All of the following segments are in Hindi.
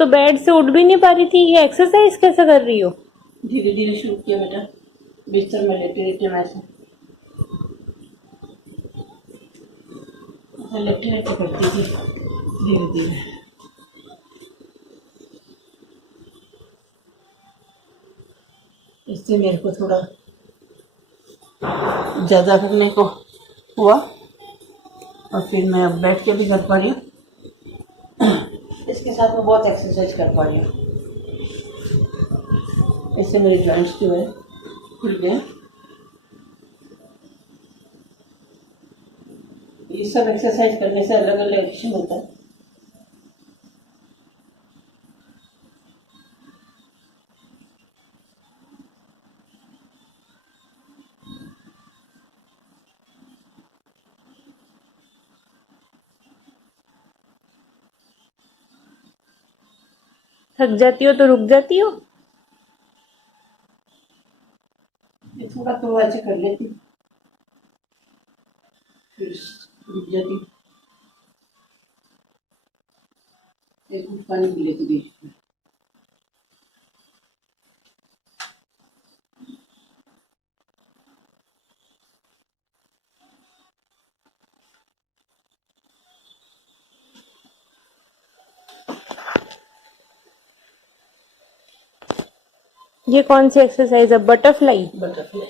तो बेड से उठ भी नहीं पा रही थी, ये एक्सरसाइज कैसे कर रही हो? धीरे धीरे शुरू किया बेटा, बिस्तर में लेटे लेटे मैं लेटे लेटे करती थी धीरे धीरे। इससे मेरे को थोड़ा ज़्यादा करने को हुआ और फिर मैं अब बैठ के भी कर पा रही हूँ। इसके साथ मैं बहुत एक्सरसाइज कर पा रही हूँ। इससे मेरे जॉइंट्स जो है खुल गए। ये सब एक्सरसाइज करने से अलग अलग एक्शन होता है। थक जाती हो तो रुक जाती हो? ये थोड़ा तो ऐसे कर लेती फिर रुक जाती, एक घूंट पानी पी लेती बीच में। ये कौन सी एक्सरसाइज है, बटरफ्लाई? बटरफ्लाई।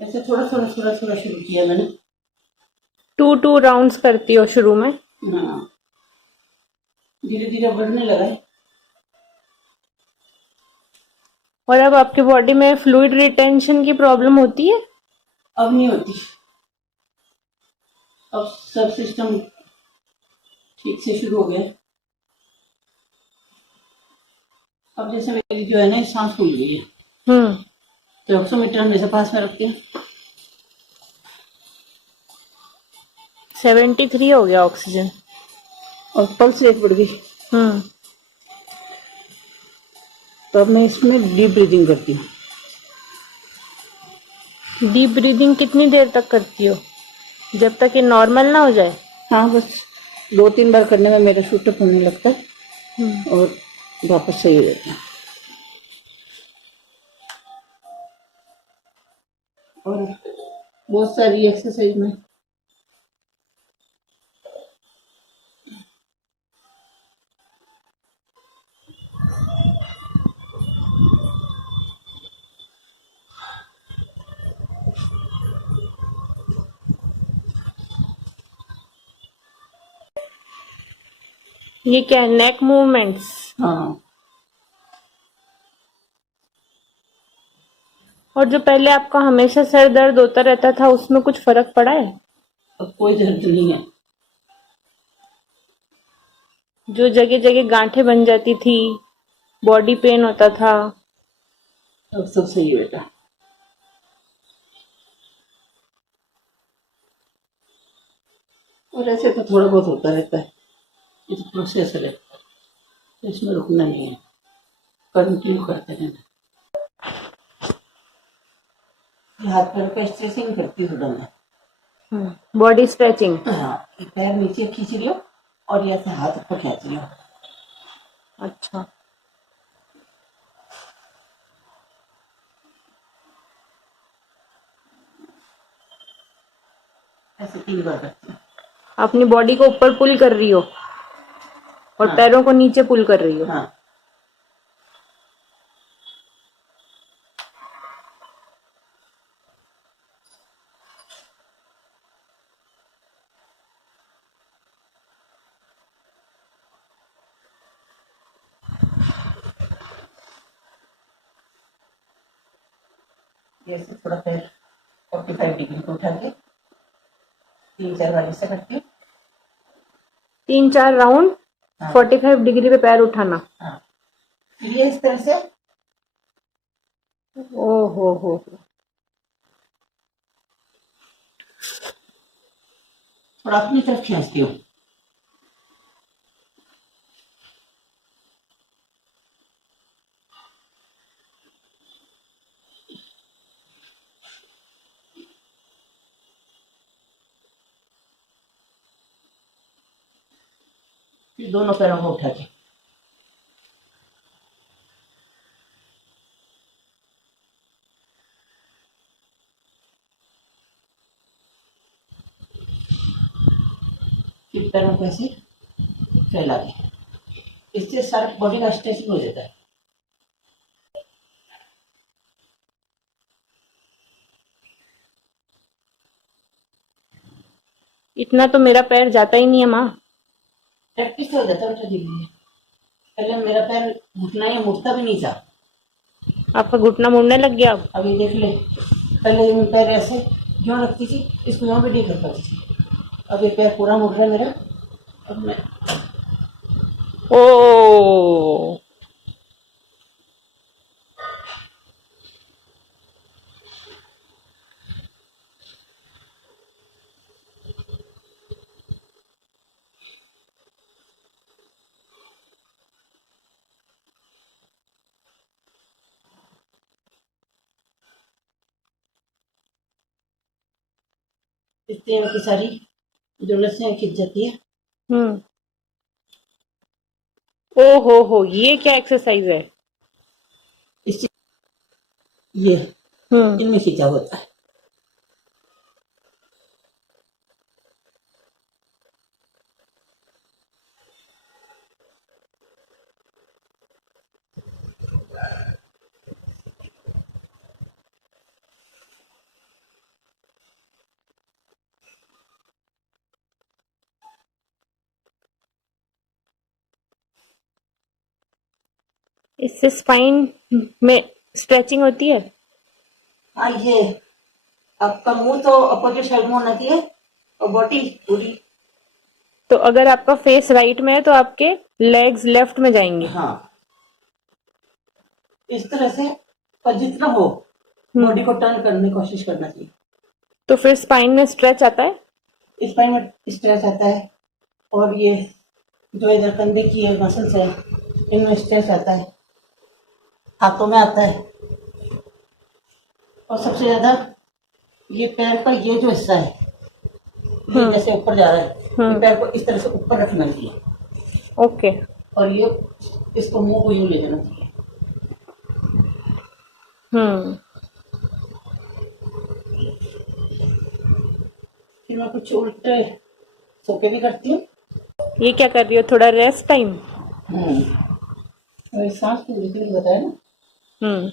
ऐसे थोड़ा थोड़ा थोड़ा थोड़ा शुरू किया मैंने। 2 राउंड्स करती हो शुरू में? हाँ, धीरे धीरे बढ़ने लगा है। और अब आपकी बॉडी में फ्लूइड रिटेंशन की प्रॉब्लम होती है? अब नहीं होती, अब सब सिस्टम ठीक से शुरू हो गया। अब जैसे मेरी जो है ना सांस फूल गई है, तो ऑक्सीमीटर हमेशा पास में रख के 73 हो गया ऑक्सीजन। और पल्स रेट बढ़ गई। तो अब मैं इसमें डीप ब्रीदिंग करती हूँ। डीप ब्रीदिंग कितनी देर तक करती हो, जब तक ये नॉर्मल ना हो जाए? हाँ, बस 2-3 बार करने में मेरा शूट होने लगता है और वापस सही हो जाता है। और बहुत सारी एक्सरसाइज में ये क्या है, नेक मूवमेंट्स? हाँ, और जो पहले आपका हमेशा सर दर्द होता रहता था, उसमें कुछ फर्क पड़ा है? अब कोई दर्द नहीं है। जो जगह जगह गांठें बन जाती थी, बॉडी पेन होता था? अब सब सही है बेटा। और ऐसे तो थोड़ा बहुत होता रहता है, ये तो प्रोसेस है, इसमें रुकना नहीं है, कंटिन्यू करते रहना। हाथ पैरों का स्ट्रेचिंग करती हूँ मैं। Body stretching? हाँ, ये पैर नीचे खींच रही हो और ये ऐसे हाथ ऊपर खींच रही हो। अच्छा। ऐसे 3 बार करती हूँ। अपनी बॉडी को ऊपर पुल कर रही हो और हाँ, पैरों को नीचे पुल कर रही हो? हाँ। ऐसे थोड़ा पैर 45 डिग्री को उठा के 3-4 बार ऐसे करती हूँ। 3-4 राउंड हाँ 45 डिग्री पे पैर उठाना। हाँ, फिर ये इस तरह से ओ हो। थोड़ा अपनी तरफ खींचती हूँ। फिर दोनों पैरों को उठा के फिर पैरों को ऐसे फैला के, इससे सारा बॉडी का स्ट्रेचिंग हो जाता है। इतना तो मेरा पैर जाता ही नहीं है माँ। प्रैक्टिस से हो जाता है बेटा धीरे धीरे। पहले मेरा पैर घुटना या मुड़ता भी नहीं था, आपका घुटना मुड़ने लग गया अब? अभी देख ले। पहले मेरे पैर ऐसे क्यों लगती थी, इसको यहाँ भी नहीं कर पाती थी। अब ये पैर पूरा मुड़ रहा है मेरा। अब मैं ओ इतने यहाँ की सारी जो नसें खिंच जाती है। हम्म। ओ हो, ये क्या एक्सरसाइज है? इससे ये हम्म। इनमें खिंचा होता है। इससे स्पाइन में स्ट्रेचिंग होती है? हाँ, ये आपका मुंह तो अपोजिट साइड में होना चाहिए और बॉडी पूरी। तो अगर आपका फेस राइट में है तो आपके लेग्स लेफ्ट में जाएंगे। हाँ, इस तरह से, और जितना हो हम्म। बॉडी को टर्न करने की कोशिश करना चाहिए। तो फिर स्पाइन में स्ट्रेच आता है? इस पाइन में स्ट्रेच आता है, और ये जो इधर कंधे की ये मसल्स है इनमें स्ट्रेच आता है, हाथों में आता है। और सबसे ज्यादा ये पैर का ये जो हिस्सा है, ये जैसे ऊपर जा रहा है, ये पैर को इस तरह से ऊपर रखना चाहिए। ओके। और ये इसको मुंह को यूं ले जाना चाहिए। हम्म। फिर मैं कुछ उल्टे सो के भी करती हूँ। ये क्या कर रही हो? थोड़ा रेस्ट टाइम? और सांस को जितने बताया ना, हम्म।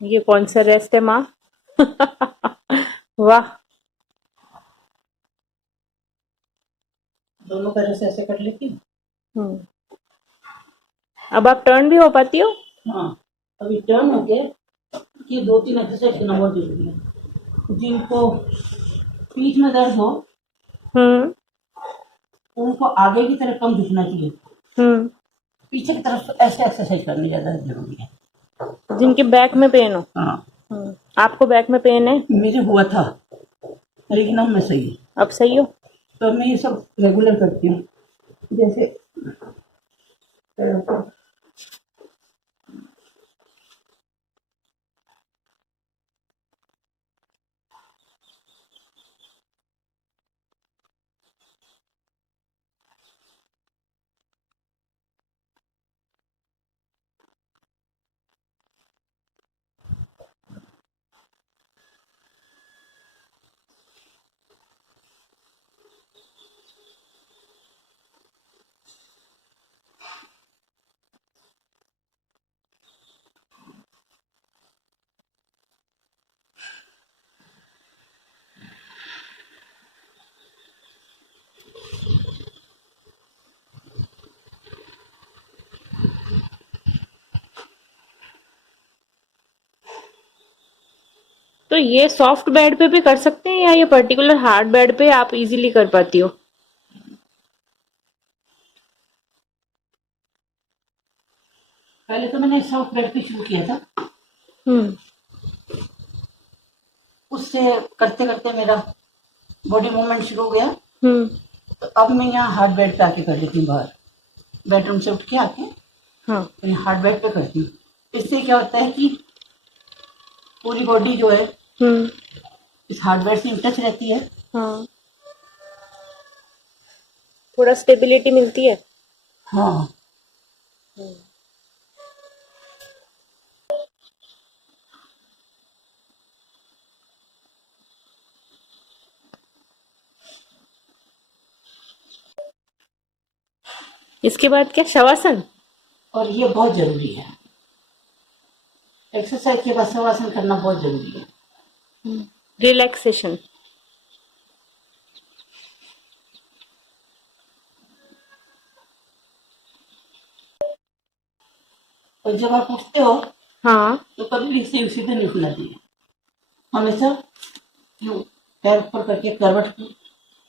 ये कौन सा रेस्ट है माँ? वाह। दोनों पैरों से ऐसे कर लेती हूँ। हम्म। अब आप टर्न भी हो पाती हो? हाँ, अभी टर्न हो के ये 2-3 एक्सरसाइज करना बहुत जरूरी है। जिनको पीठ में दर्द हो हम्म। उनको आगे की तरफ कम झुकना चाहिए, हम्म। पीछे की तरफ ऐसे एक्सरसाइज करनी ज्यादा जरूरी है। जिनके बैक में पेन हो? हाँ, आपको बैक में पेन है? मेरे हुआ था, लेकिन अब मैं सही हूँ। अब सही हो? तो मैं ये सब रेगुलर करती हूँ, जैसे पैरों को तो ये सॉफ्ट बेड पे भी कर सकते हैं या ये पर्टिकुलर हार्ड बेड पे आप इजीली कर पाती हो? पहले तो मैंने सॉफ्ट बेड पे शुरू किया था, हम्म। उससे करते करते मेरा बॉडी मूवमेंट शुरू हो गया। हम्म। तो अब मैं यहाँ हार्ड बेड पे आके कर लेती हूँ, बाहर बेडरूम से उठ के आके हाँ। तो यहाँ हार्ड बेड पे करती हूँ। इससे क्या होता है कि पूरी बॉडी जो है हम्म। इस हार्ड बेड से इन टच रहती है। हाँ, थोड़ा स्टेबिलिटी मिलती है। हाँ, इसके बाद क्या, शवासन? और ये बहुत जरूरी है। एक्सरसाइज के बाद शवासन करना बहुत जरूरी है। रिलैक्सेशन। और जब आप उठते हो हाँ। तो कभी भी सीधे नहीं उठना चाहिए, हमेशा यूं पैर ऊपर करके करवट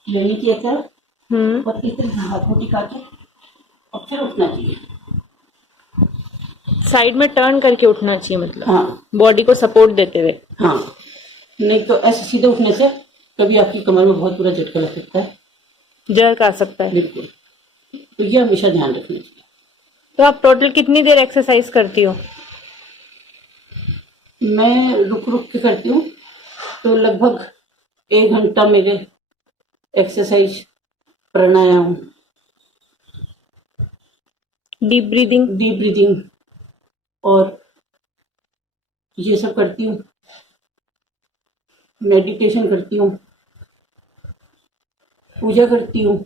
लेनी चाहिए तरफ, हम्म। और इधर हाथ को टिका के और फिर उठना चाहिए। साइड में टर्न करके उठना चाहिए, मतलब हाँ बॉडी को सपोर्ट देते हुए। हाँ, नहीं तो ऐसे सीधे उठने से कभी आपकी कमर में बहुत बुरा झटका लग सकता है। जर्क आ सकता है। बिल्कुल, तो ये हमेशा ध्यान रखना चाहिए। तो आप टोटल कितनी देर एक्सरसाइज करती हो? मैं रुक रुक के करती हूँ, तो लगभग 1 घंटा मेरे एक्सरसाइज, प्राणायाम, डीप ब्रीदिंग और ये सब करती हूँ, मेडिटेशन करती हूँ, पूजा करती हूँ।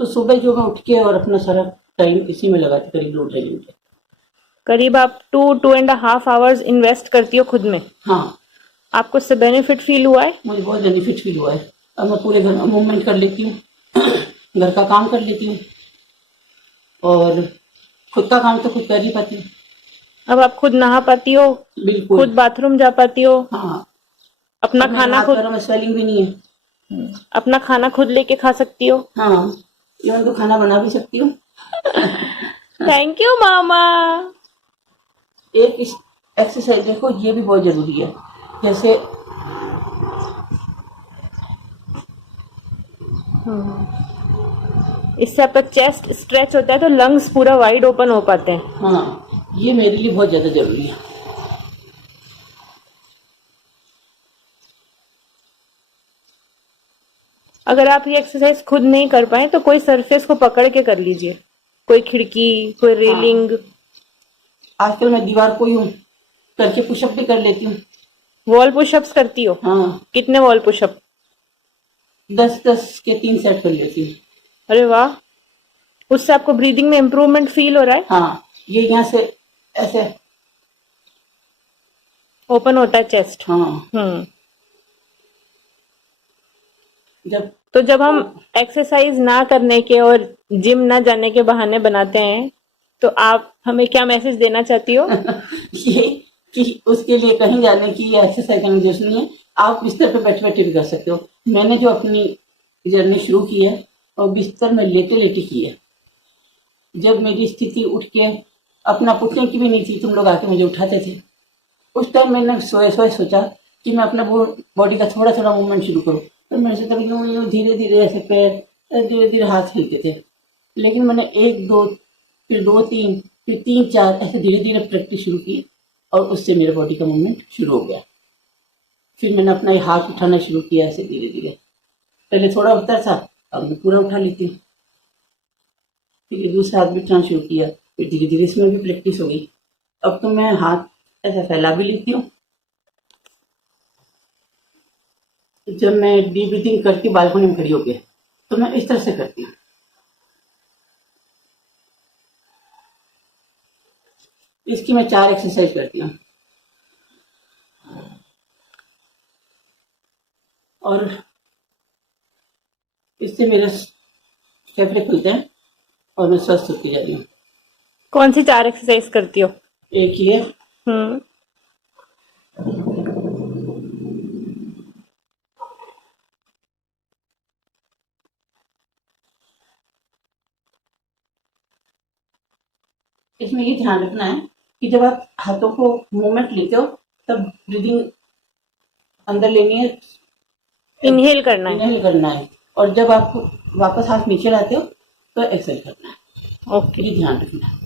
तो सुबह जो मैं उठ के और अपना सारा टाइम इसी में लगाती, करीब 2-2.5 घंटे। करीब आप 2-2.5 आवर्स इन्वेस्ट करती हो खुद में। हाँ, आपको इससे बेनिफिट फील हुआ है? मुझे बहुत बेनिफिट फील हुआ है। अब मैं पूरे घर में मूवमेंट कर लेती हूँ, घर का काम कर लेती हूँ, और खुद का काम तो खुद कर ही पाती हूँ। अब आप खुद नहा पाती हो, बिल्कुल। खुद बाथरूम जा पाती हो, हाँ, अपना अब मेरे खाना हाथ खुद, पैरों में स्वेलिंग भी नहीं है। अपना खाना खुद लेके खा सकती हो। हाँ, इवन तो खाना बना भी सकती हूँ। थैंक यू मामा। एक इस एक्सरसाइज देखो, ये भी बहुत जरूरी है। जैसे इससे आपका चेस्ट स्ट्रेच होता है तो लंग्स पूरा वाइड ओपन हो पाते हैं। हाँ, ये मेरे लिए बहुत ज्यादा जरूरी है। अगर आप ये एक्सरसाइज खुद नहीं कर पाए तो कोई सरफेस को पकड़ के कर लीजिए, कोई खिड़की, कोई रेलिंग। आजकल मैं दीवार को यूं करके पुशअप भी कर लेती हूँ। वॉल पुशअप्स करती हो? हाँ, कितने वॉल पुशअप? 10-10 के 3 सेट कर लेती हूँ। अरे वाह, उससे आपको ब्रीदिंग में इम्प्रूवमेंट फील हो रहा है? हाँ, ये यहाँ से ऐसे ओपन होता है चेस्ट। हाँ, जब जब हम एक्सरसाइज ना करने के और जिम ना जाने के बहाने बनाते हैं, तो आप हमें क्या मैसेज देना चाहती हो? ये कि उसके लिए कहीं जाने की या एक्सरसाइज करने की जरूरत नहीं है, आप बिस्तर पे बैठे बैठे भी कर सकते हो। मैंने जो अपनी जर्नी शुरू की है और बिस्तर में लेटे लेटे की है। जब मेरी स्थिति उठ के अपना पूछने की भी नहीं थी, तुम लोग आके मुझे उठाते थे, उस टाइम मैंने सोए सोए सोचा कि मैं अपना बॉडी का थोड़ा थोड़ा मूवमेंट शुरू करूँ। तो मेरे से तब यूँ यूँ धीरे धीरे ऐसे पैर, धीरे धीरे हाथ हिलते थे। लेकिन मैंने 1-2, फिर 2-3, फिर 3-4 ऐसे धीरे धीरे प्रैक्टिस शुरू की, और उससे मेरे बॉडी का मूवमेंट शुरू हो गया। फिर मैंने अपना ये हाथ उठाना शुरू किया ऐसे धीरे धीरे। पहले थोड़ा उठता था, अब मैं पूरा उठा लेती हूँ। फिर ये दूसरा हाथ भी उठाना शुरू किया, फिर धीरे धीरे इसमें भी प्रैक्टिस हो गई। अब तो मैं हाथ ऐसा फैला भी लेती हूँ। जब मैं डीप ब्रीथिंग करके बालकनी में खड़ी होके, तो मैं इस तरह से करती हूँ। इसकी मैं 4 एक्सरसाइज करती हूँ, और इससे मेरे फेफड़े खुलते हैं और मैं स्वस्थ होती जा रही हूँ। कौन सी 4 एक्सरसाइज करती हो? एक ये, हम्म। इसमें ये ध्यान रखना है कि जब आप हाथों को मूवमेंट लेते हो तब ब्रीदिंग अंदर लेनी है, इनहेल करना है। इनहेल करना है, और जब आप वापस हाथ नीचे लाते हो तो एक्सेल करना है। ओके, ये ध्यान रखना है।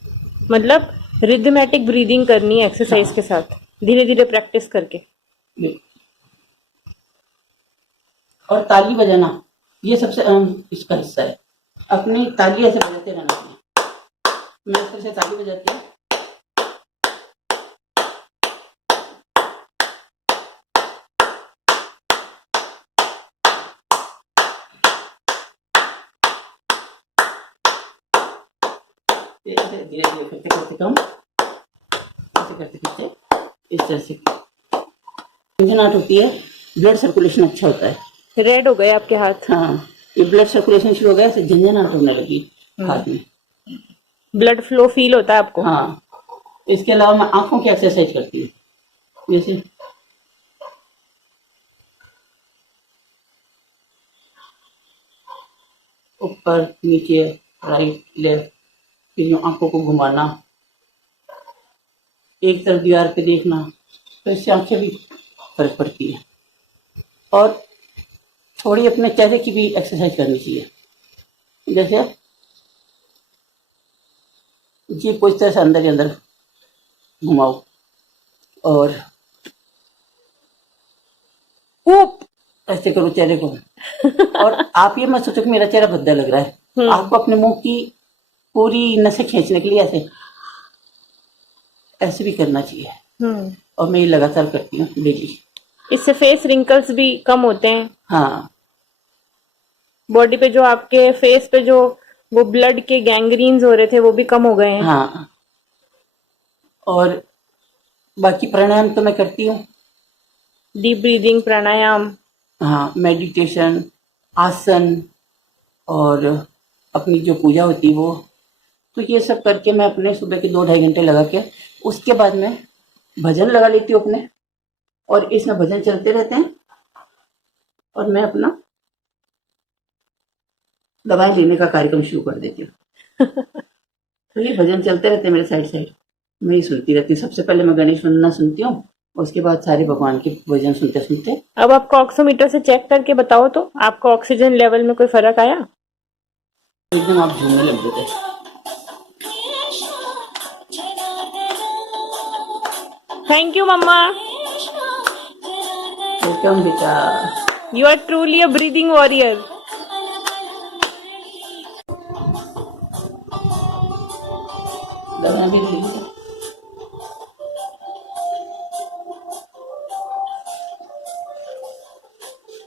मतलब रिदमेटिक ब्रीदिंग करनी है एक्सरसाइज के साथ, धीरे धीरे प्रैक्टिस करके। बिल्कुल। और ताली बजाना ये सबसे अहम इसका हिस्सा है। अपनी ताली ऐसे बजाते रहना है। मैं इस तरह से ताली बजाती हूँ। धीरे धीरे करते करते कम, ऐसे करते करते इस तरह से झंझनाहट होती है, ब्लड सर्कुलेशन अच्छा होता है। रेड हो गए आपके हाथ। हाँ, ये ब्लड सर्कुलेशन शुरू हो गया, ऐसे झंझनाहट होने लगी हाथ में। ब्लड फ्लो फील होता है आपको? हाँ। इसके अलावा मैं आंखों की एक्सरसाइज करती हूँ, जैसे ऊपर नीचे राइट लेफ्ट, फिर यूँ आंखों को घुमाना, एक तरफ दीवार पे देखना, तो इससे आंखें भी फर्क पड़ती है। और थोड़ी अपने चेहरे की भी एक्सरसाइज करनी चाहिए, जैसे जी कुछ तरह से अंदर ही अंदर घुमाओ और ऊप ऐसे करो चेहरे को। और आप ये मत सोचो कि मेरा चेहरा भद्दा लग रहा है, आपको अपने मुंह की पूरी नसें खींचने के लिए ऐसे ऐसे भी करना चाहिए। और मैं ये लगातार करती हूँ डेली। इससे फेस रिंकल्स भी कम होते हैं। हाँ, बॉडी पे जो आपके फेस पे जो वो ब्लड के गैंग्रीन्स हो रहे थे वो भी कम हो गए हैं। हाँ। और बाकी प्राणायाम तो मैं करती हूँ, डीप ब्रीदिंग, प्राणायाम। हाँ, मेडिटेशन, आसन, और अपनी जो पूजा होती है वो, तो ये सब करके मैं अपने सुबह के 2-2.5 घंटे लगा के उसके बाद मैं भजन लगा लेती हूँ अपने, और इसमें भजन चलते रहते हैं और मैं अपना दवाई लेने का कार्यक्रम शुरू कर देती हूँ। तो ये भजन चलते रहते हैं मेरे साइड साइड, मैं ही सुनती रहती हूँ। सबसे पहले मैं गणेश वंदना सुनती हूँ, उसके बाद सारे भगवान के भजन सुनते सुनते। अब आपको ऑक्सीमीटर से चेक करके बताओ तो आपको ऑक्सीजन लेवल में कोई फर्क आया? एकदम आप झूमने लग जाते। Thank you mamma. वेलकम बेटा। You are truly a breathing warrior. दवा भी ली।